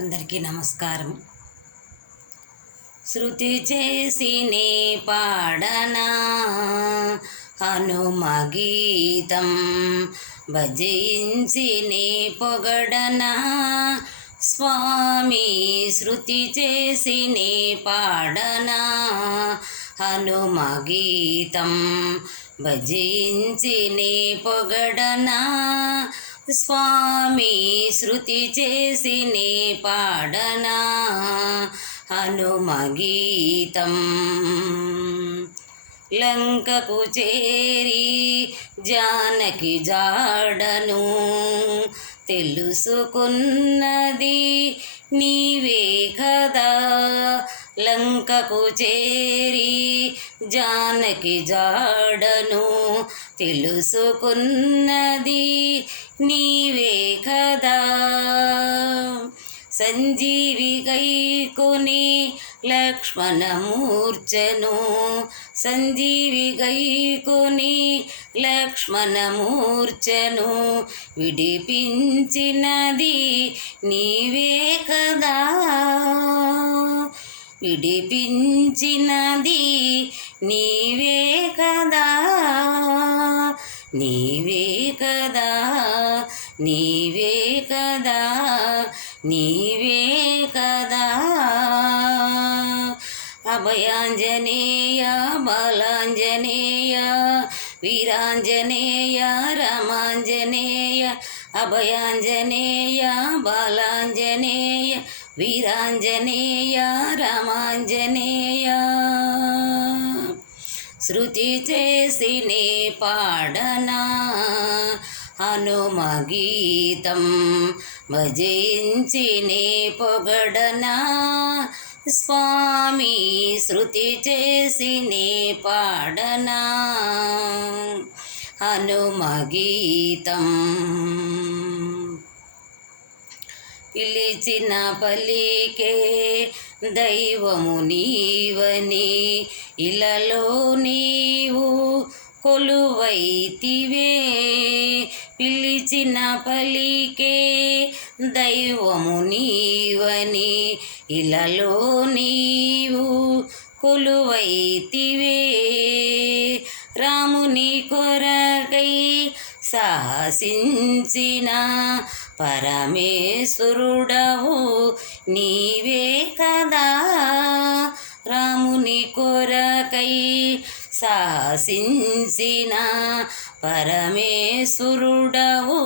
అందరికీ నమస్కారం. శృతి చేసి నే పాడనా హనుమ గీతం, భజించి నే పొగడనా స్వామి. శృతి చేసి నే పాడనా హనుమ గీతం, భజించి నే పొగడనా స్వామి. శృతి చేసి నే పాడనా హనుమ గీతం. లంకకు చేరి జానకి జాడను తెలుసుకున్నది నీవే కదా. లంకకు చేరి జానకి జాడను తెలుసుకున్నది నీవే కదా. సంజీవి గైకొని లక్ష్మణమూర్చను, సంజీవి గైకొని లక్ష్మణమూర్చను విడిపించినది నీవే కదా. విడిపించినది నీవే కదా, నీవే కదా, నీవే కదా, నీవే కదా. అభయాంజనేయ బాలాంజనేయ వీరాంజనేయ రామాంజనేయ. అభయాంజనేయ బాలాంజనేయ వీరాంజనేయ రామాంజనేయ. శృతి చేసి నే పాడనా హనుమ గీతం, భజించి నే పొగడనా స్వామి. శృతి చేసి నే పాడనా హనుమ గీతం. పిలిచిన పలికే దైవము నీవని ఇలలో నీవు కొలువైతివే. పిలిచిన పలికే దైవము నీవని ఇలలో నీవు కొలువైతివే. రాముని కొరకై సాహసించిన పరమేశ్వరుడవు నీవే కదా. రాముని కొరకై సాహసించిన పరమేశ్వరుడవు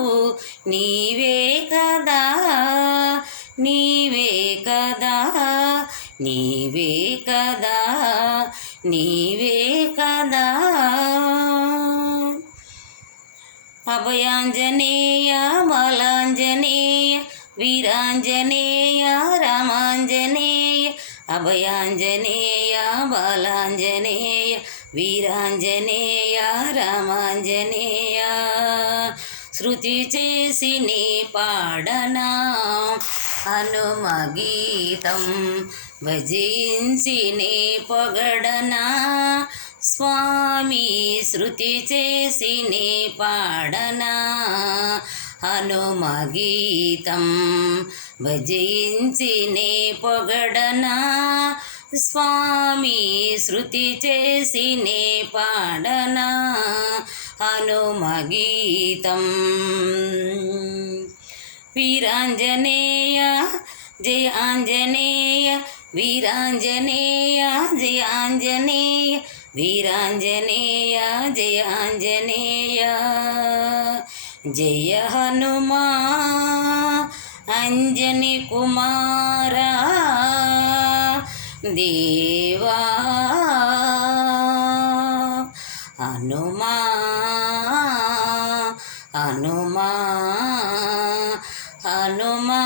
నీవే కదా, నీవే కదా, నీవే కదా, నీవే కదా. అభయాంజనేయ బాలాంజనేయ వీరాంజనేయ రామాంజనేయ. అభయాంజనేయ బాలాంజనేయ వీరాంజనేయ రామాంజనేయ. శృతి చేసి నే పాడనా హనుమ గీతం, భజించి నే పొగడనా స్వామి. శృతి చేసి నే పాడనా హనుమ గీతం, భజించి నే పొగడనా స్వామి. శృతి చేసి నే పాడనా హనుమ గీతం. వీరాంజనేయ జయ ఆంజనేయ వీరాంజనేయ జయ ఆంజనేయ వీరాంజనేయ జయ ఆంజనేయ. జయ హనుమా అంజని కుమారా దేవా. హనుమా హనుమా హనుమా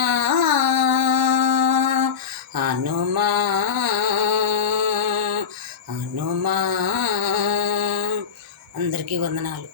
హనుమా హనుమా. అందరికీ వందనాలు.